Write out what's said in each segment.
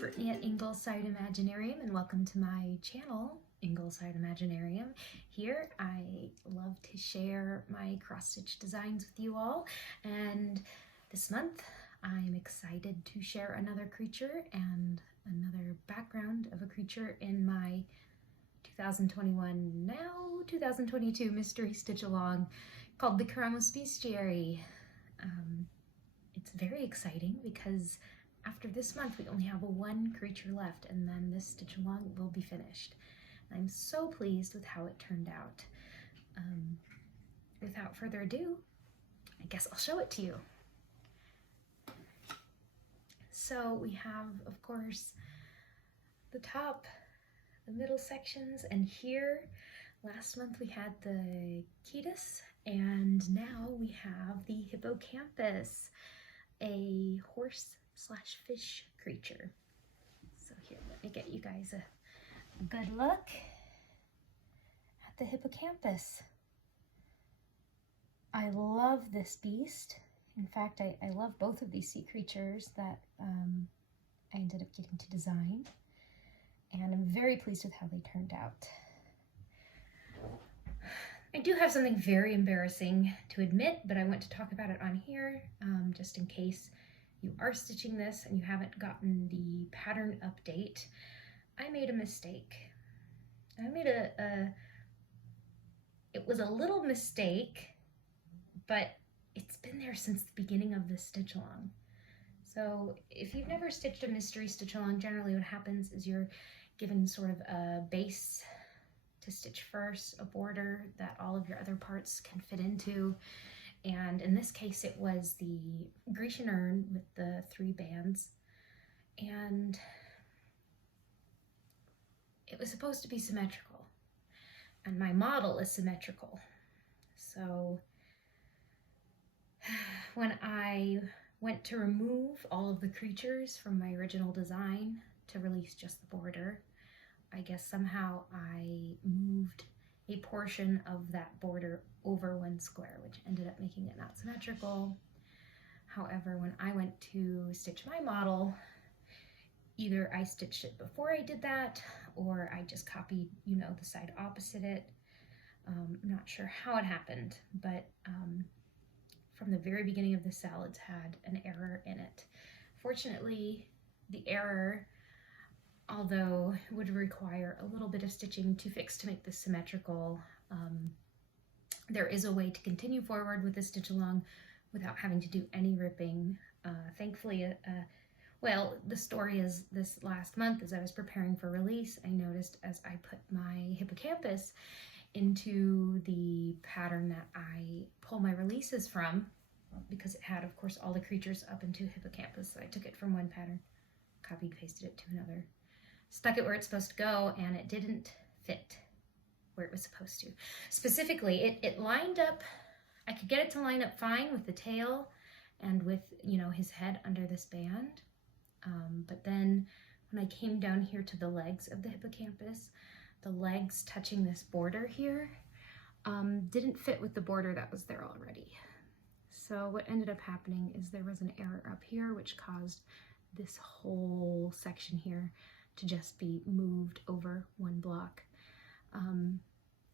Brittany at Ingleside Imaginarium, and welcome to my channel, Ingleside Imaginarium. Here I love to share my cross-stitch designs with you all, and this month I'm excited to share another creature and another background of a creature in my 2021, now 2022 mystery stitch along called the Keramos Bestiary. It's very exciting because after this month we only have one creature left, and then this stitch along will be finished. I'm so pleased with how it turned out. Without further ado, I guess I'll show it to you. So we have, of course, the top, the middle sections, and here last month we had the Ketis, and now we have the Hippocampus, a horse/fish creature. So here, let me get you guys a good look at the Hippocampus. I love this beast. In fact, I love both of these sea creatures that I ended up getting to design, and I'm very pleased with how they turned out. I do have something very embarrassing to admit, but I want to talk about it on here, just in case you are stitching this and you haven't gotten the pattern update. I made a mistake. I made it was a little mistake, but it's been there since the beginning of this stitch along. So if you've never stitched a mystery stitch along, generally what happens is you're given sort of a base to stitch first, a border that all of your other parts can fit into. And in this case, it was the Grecian urn with the 3 bands. And it was supposed to be symmetrical. And my model is symmetrical. So when I went to remove all of the creatures from my original design to release just the border, I guess somehow I moved a portion of that border over one square, which ended up making it not symmetrical. However, when I went to stitch my model, either I stitched it before I did that, or I just copied, the side opposite it. I'm not sure how it happened, but from the very beginning of the cell, it's had an error in it. Fortunately, the error, although it would require a little bit of stitching to fix to make this symmetrical, there is a way to continue forward with this stitch along without having to do any ripping. Thankfully, well, the story is this last month, as I was preparing for release, I noticed as I put my Hippocampus into the pattern that I pull my releases from, because it had, of course, all the creatures up into Hippocampus, so I took it from one pattern, copied, pasted it to another, stuck it where it's supposed to go, and it didn't fit where it was supposed to. Specifically, it lined up, I could get it to line up fine with the tail and with, his head under this band. But then when I came down here to the legs of the Hippocampus, the legs touching this border here didn't fit with the border that was there already. So what ended up happening is there was an error up here, which caused this whole section here to just be moved over one block.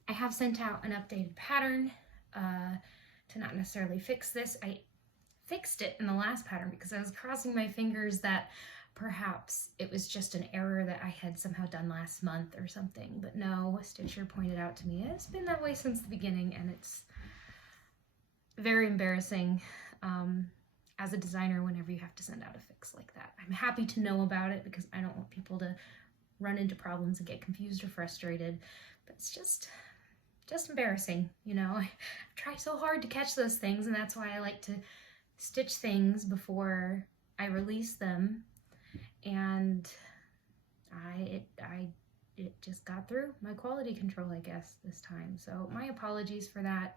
I have sent out an updated pattern to not necessarily fix this. I fixed it in the last pattern because I was crossing my fingers that perhaps it was just an error that I had somehow done last month or something, but no, a stitcher pointed out to me it's been that way since the beginning, and it's very embarrassing as a designer whenever you have to send out a fix like that. I'm happy to know about it because I don't want people to run into problems and get confused or frustrated, but it's just embarrassing, I try so hard to catch those things, and that's why I like to stitch things before I release them, and it just got through my quality control, I guess, this time. So my apologies for that.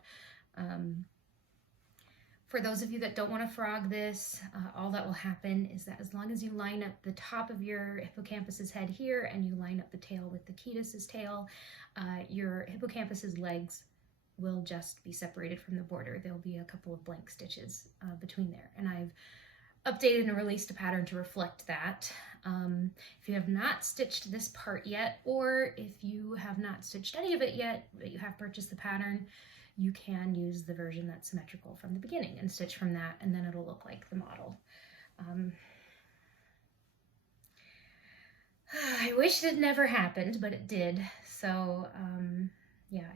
For those of you that don't want to frog this, all that will happen is that as long as you line up the top of your Hippocampus's head here and you line up the tail with the Ketis's tail, your Hippocampus's legs will just be separated from the border. There'll be a couple of blank stitches between there. And I've updated and released a pattern to reflect that. If you have not stitched this part yet, or if you have not stitched any of it yet, but you have purchased the pattern, you can use the version that's symmetrical from the beginning and stitch from that, and then it'll look like the model. I wish it never happened, but it did. So yeah,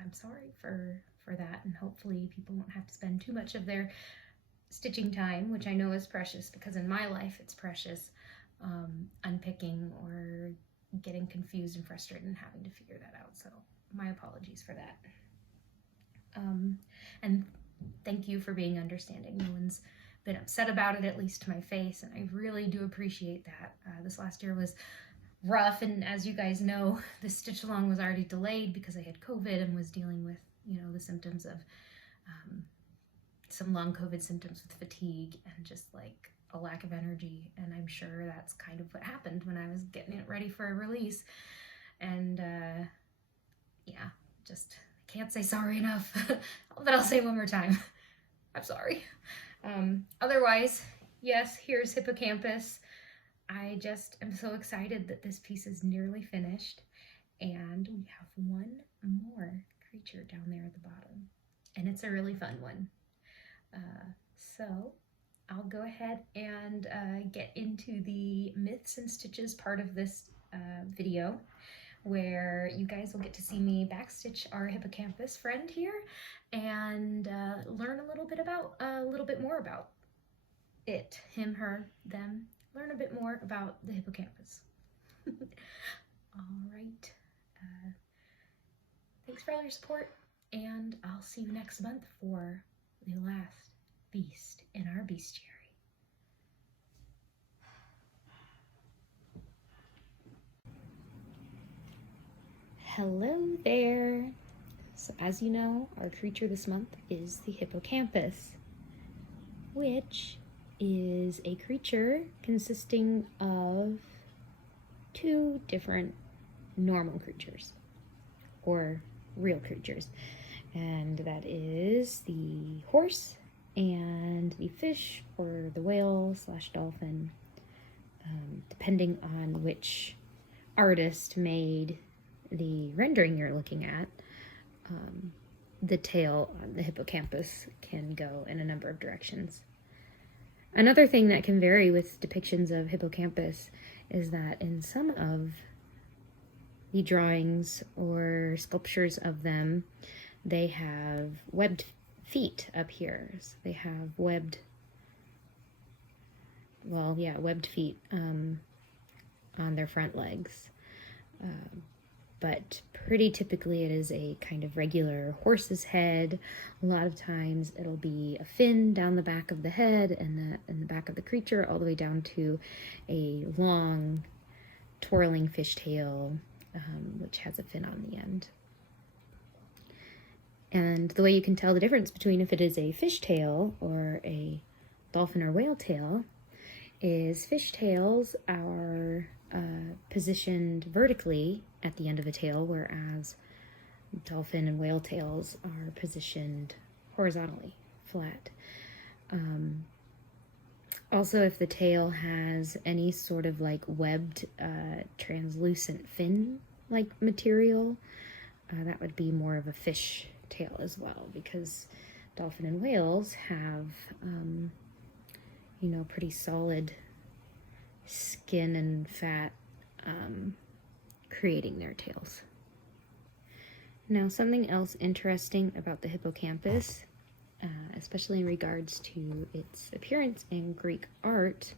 I'm sorry for that, and hopefully people won't have to spend too much of their stitching time, which I know is precious, because in my life it's precious, unpicking or getting confused and frustrated and having to figure that out. So my apologies for that. And thank you for being understanding. No one's been upset about it, at least to my face, and I really do appreciate that. This last year was rough, and as you guys know, the stitch along was already delayed because I had COVID and was dealing with, you know, the symptoms of some long COVID symptoms with fatigue and just like a lack of energy. And I'm sure that's kind of what happened when I was getting it ready for a release. And yeah, just can't say sorry enough, but I'll say it one more time. I'm sorry. Otherwise, yes, here's Hippocampus. I just am so excited that this piece is nearly finished, and we have one more creature down there at the bottom, and it's a really fun one. So I'll go ahead and get into the myths and stitches part of this video, where you guys will get to see me backstitch our hippocampus friend here and learn a little bit more about it, him, her, them. Learn a bit more about the hippocampus. All right. Thanks for all your support, and I'll see you next month for the last beast in our bestiary. Hello there. So as you know, our creature this month is the hippocampus, which is a creature consisting of two different normal creatures, or real creatures, and that is the horse and the fish, or the whale / dolphin, depending on which artist made the rendering you're looking at. The tail on the hippocampus can go in a number of directions. Another thing that can vary with depictions of hippocampus is that in some of the drawings or sculptures of them, they have webbed feet up here. So they have webbed feet on their front legs. But pretty typically it is a kind of regular horse's head. A lot of times it'll be a fin down the back of the head and the back of the creature, all the way down to a long twirling fishtail, which has a fin on the end. And the way you can tell the difference between if it is a fishtail or a dolphin or whale tail is fishtails are positioned vertically at the end of a tail, whereas dolphin and whale tails are positioned horizontally, flat. Also, if the tail has any sort of like webbed, translucent fin-like material, that would be more of a fish tail as well, because dolphin and whales have, pretty solid skin and fat, creating their tails. Now, something else interesting about the hippocampus, especially in regards to its appearance in Greek art,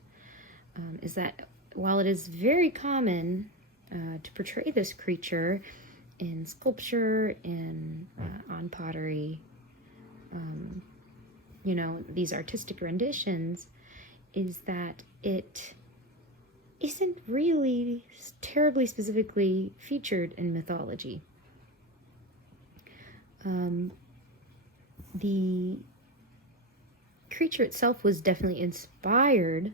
is that while it is very common to portray this creature in sculpture, on pottery, these artistic renditions, is that it isn't really terribly specifically featured in mythology. The creature itself was definitely inspired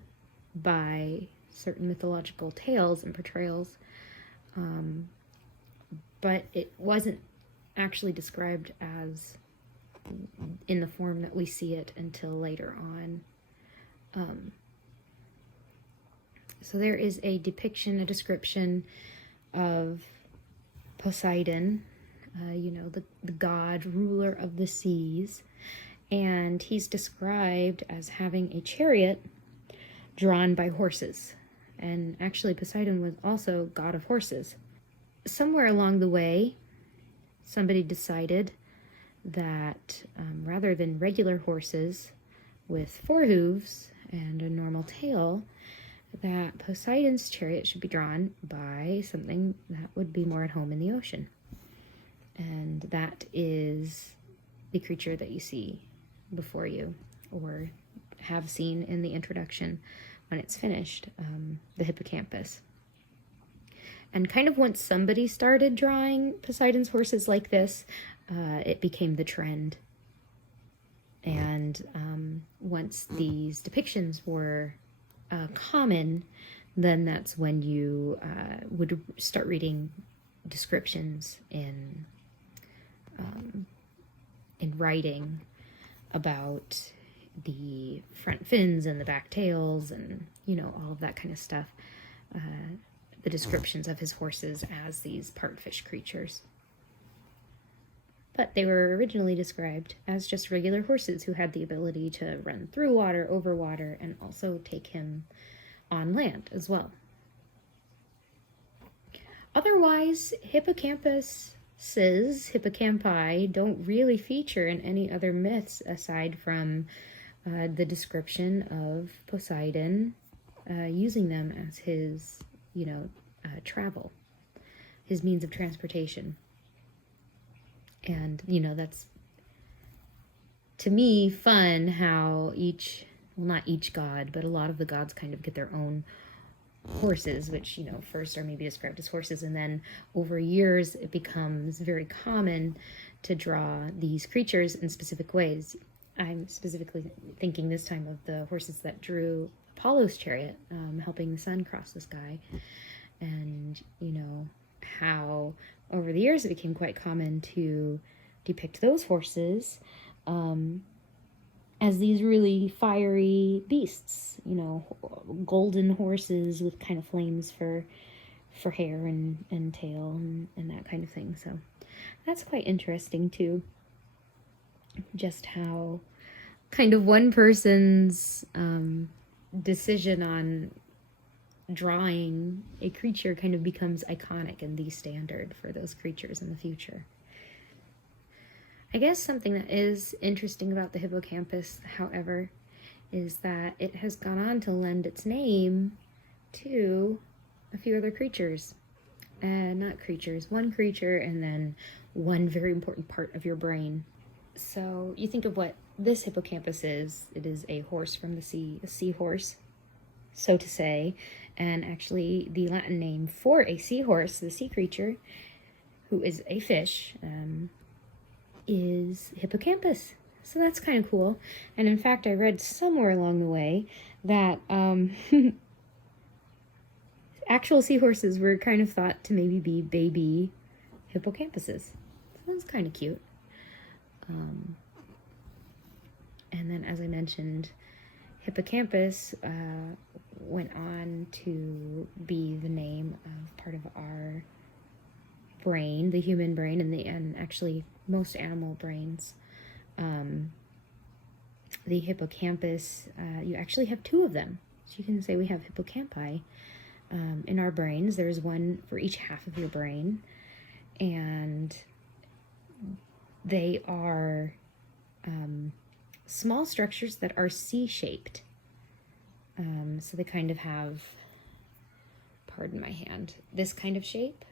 by certain mythological tales and portrayals, but it wasn't actually described as in the form that we see it until later on. So there is a depiction, a description of Poseidon, the god, ruler of the seas, and he's described as having a chariot drawn by horses. And actually Poseidon was also god of horses. Somewhere along the way, somebody decided that rather than regular horses with 4 hooves and a normal tail, that Poseidon's chariot should be drawn by something that would be more at home in the ocean. And that is the creature that you see before you, or have seen in the introduction when it's finished, the hippocampus. And kind of once somebody started drawing Poseidon's horses like this, it became the trend. And once these depictions were common, then that's when you would start reading descriptions in writing about the front fins and the back tails and, all of that kind of stuff. The descriptions of his horses as these partfish creatures. But they were originally described as just regular horses who had the ability to run through water, over water, and also take him on land as well. Otherwise, hippocampi don't really feature in any other myths aside from the description of Poseidon using them as his, travel, his means of transportation. And, that's, to me, fun how not each god, but a lot of the gods kind of get their own horses, which, first are maybe described as horses, and then over years it becomes very common to draw these creatures in specific ways. I'm specifically thinking this time of the horses that drew Apollo's chariot, helping the sun cross the sky, and, how over the years it became quite common to depict those horses as these really fiery beasts, golden horses with kind of flames for hair and tail and that kind of thing. So that's quite interesting too. Just how kind of one person's decision on drawing a creature kind of becomes iconic and the standard for those creatures in the future. I guess something that is interesting about the hippocampus, however, is that it has gone on to lend its name to a few other creatures. Not creatures, one creature and then one very important part of your brain. So you think of what this hippocampus is. It is a horse from the sea, a seahorse, so to say. And actually the Latin name for a seahorse, the sea creature, who is a fish, is Hippocampus. So that's kind of cool. And in fact, I read somewhere along the way that actual seahorses were kind of thought to maybe be baby hippocampuses. So that's kind of cute. And then, as I mentioned, Hippocampus went on to be the name of part of our brain, the human brain, and actually most animal brains. The hippocampus, you actually have 2 of them. So you can say we have hippocampi in our brains. There's one for each half of your brain, and they are small structures that are C-shaped. So they kind of have, pardon my hand, this kind of shape,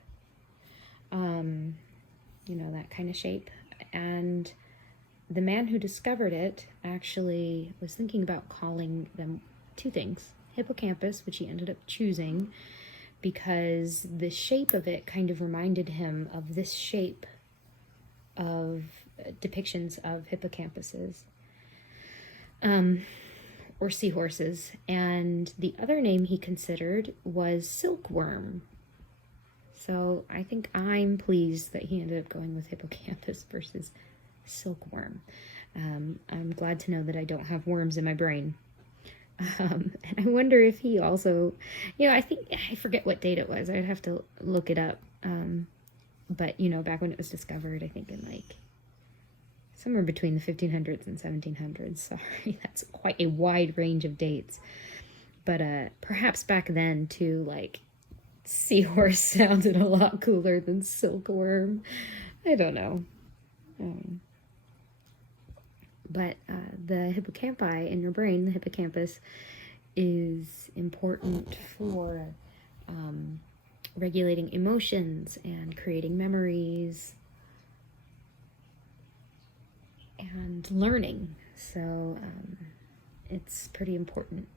that kind of shape. And the man who discovered it actually was thinking about calling them 2 things. Hippocampus, which he ended up choosing because the shape of it kind of reminded him of this shape of depictions of hippocampuses. Or seahorses, and the other name he considered was silkworm. So I think I'm pleased that he ended up going with hippocampus versus silkworm. I'm glad to know that I don't have worms in my brain. And I wonder if he also, I forget what date it was. I'd have to look it up. But, back when it was discovered, I think in like somewhere between the 1500s and 1700s. Sorry, that's quite a wide range of dates. But perhaps back then, too, like, seahorse sounded a lot cooler than silkworm. I don't know. But the hippocampi in your brain, the hippocampus, is important for regulating emotions and creating memories and learning. So it's pretty important,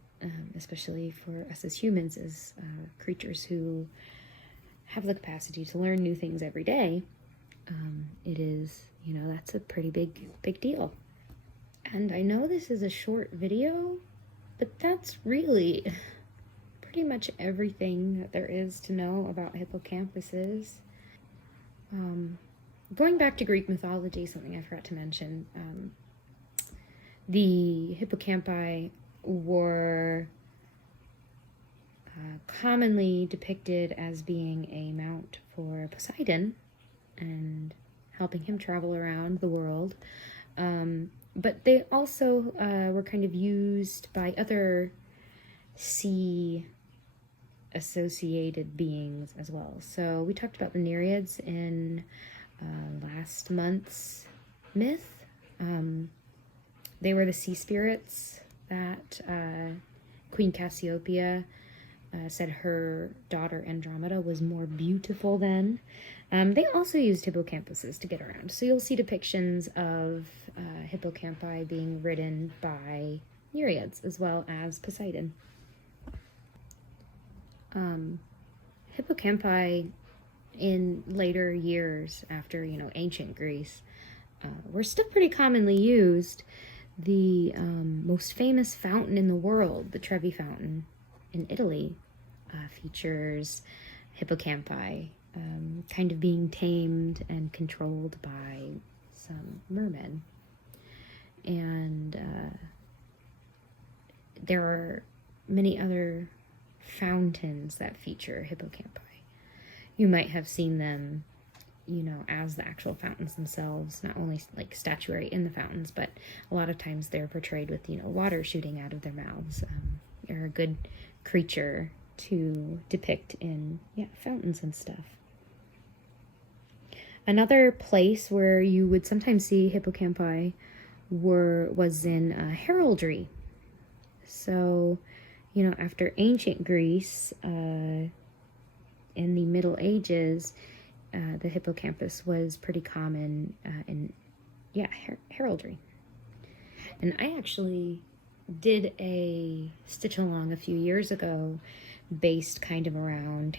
especially for us as humans, as creatures who have the capacity to learn new things every day. It is, that's a pretty big deal. And I know this is a short video, but that's really pretty much everything that there is to know about hippocampuses. Going back to Greek mythology, something I forgot to mention, the hippocampi were commonly depicted as being a mount for Poseidon and helping him travel around the world. But they also were kind of used by other sea-associated beings as well. So we talked about the Nereids in last month's myth. They were the sea spirits that Queen Cassiopeia said her daughter Andromeda was more beautiful than. They also used hippocampuses to get around. So you'll see depictions of hippocampi being ridden by Nereids as well as Poseidon. Hippocampi in later years after, ancient Greece were still pretty commonly used. The most famous fountain in the world, the Trevi Fountain in Italy, features hippocampi kind of being tamed and controlled by some mermen. And there are many other fountains that feature hippocampi. You might have seen them, as the actual fountains themselves, not only like statuary in the fountains, but a lot of times they're portrayed with, water shooting out of their mouths. They're a good creature to depict in, fountains and stuff. Another place where you would sometimes see hippocampi was in heraldry. So, after ancient Greece, in the Middle Ages, the hippocampus was pretty common in heraldry. And I actually did a stitch along a few years ago based kind of around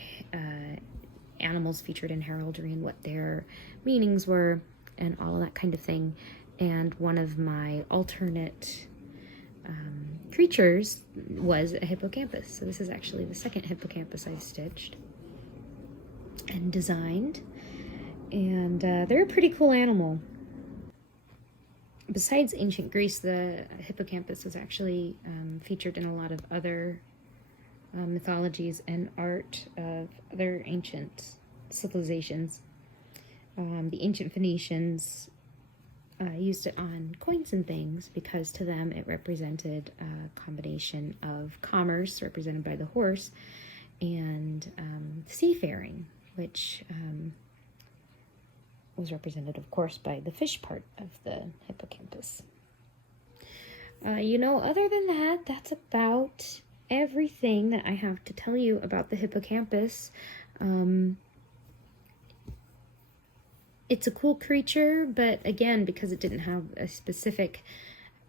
animals featured in heraldry and what their meanings were and all of that kind of thing. And one of my alternate creatures was a hippocampus. So this is actually the second hippocampus I stitched and designed. And they're a pretty cool animal. Besides ancient Greece, the hippocampus was actually featured in a lot of other mythologies and art of other ancient civilizations. The ancient Phoenicians used it on coins and things because to them it represented a combination of commerce, represented by the horse, and seafaring, which was represented, of course, by the fish part of the hippocampus. Other than that, that's about everything that I have to tell you about the hippocampus. It's a cool creature, but again, because it didn't have a specific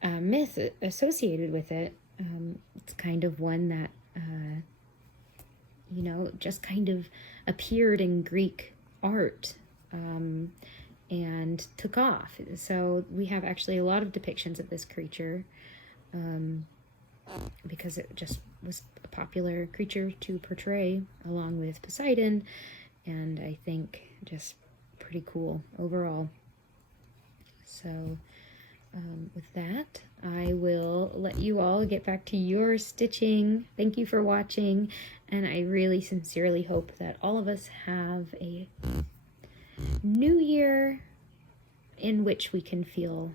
myth associated with it, it's kind of one that, just kind of appeared in Greek art and took off. So we have actually a lot of depictions of this creature because it just was a popular creature to portray along with Poseidon, and I think just pretty cool overall. So with that, I will let you all get back to your stitching. Thank you for watching, and I really sincerely hope that all of us have a new year in which we can feel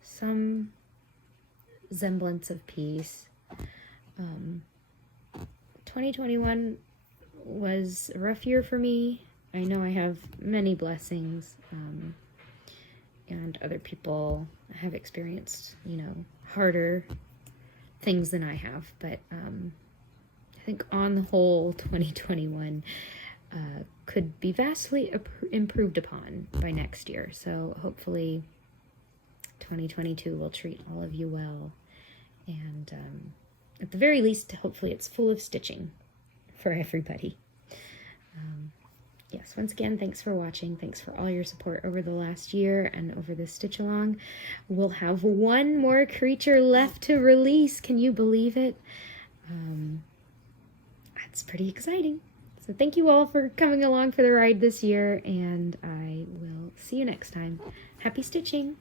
some semblance of peace. 2021 was a rough year for me. I know I have many blessings, and other people have experienced, harder things than I have. But I think on the whole, 2021 could be vastly improved upon by next year. So hopefully 2022 will treat all of you well. And at the very least, hopefully it's full of stitching for everybody. Yes, once again, thanks for watching. Thanks for all your support over the last year and over this stitch along. We'll have one more creature left to release. Can you believe it? That's pretty exciting. So thank you all for coming along for the ride this year, and I will see you next time. Happy stitching!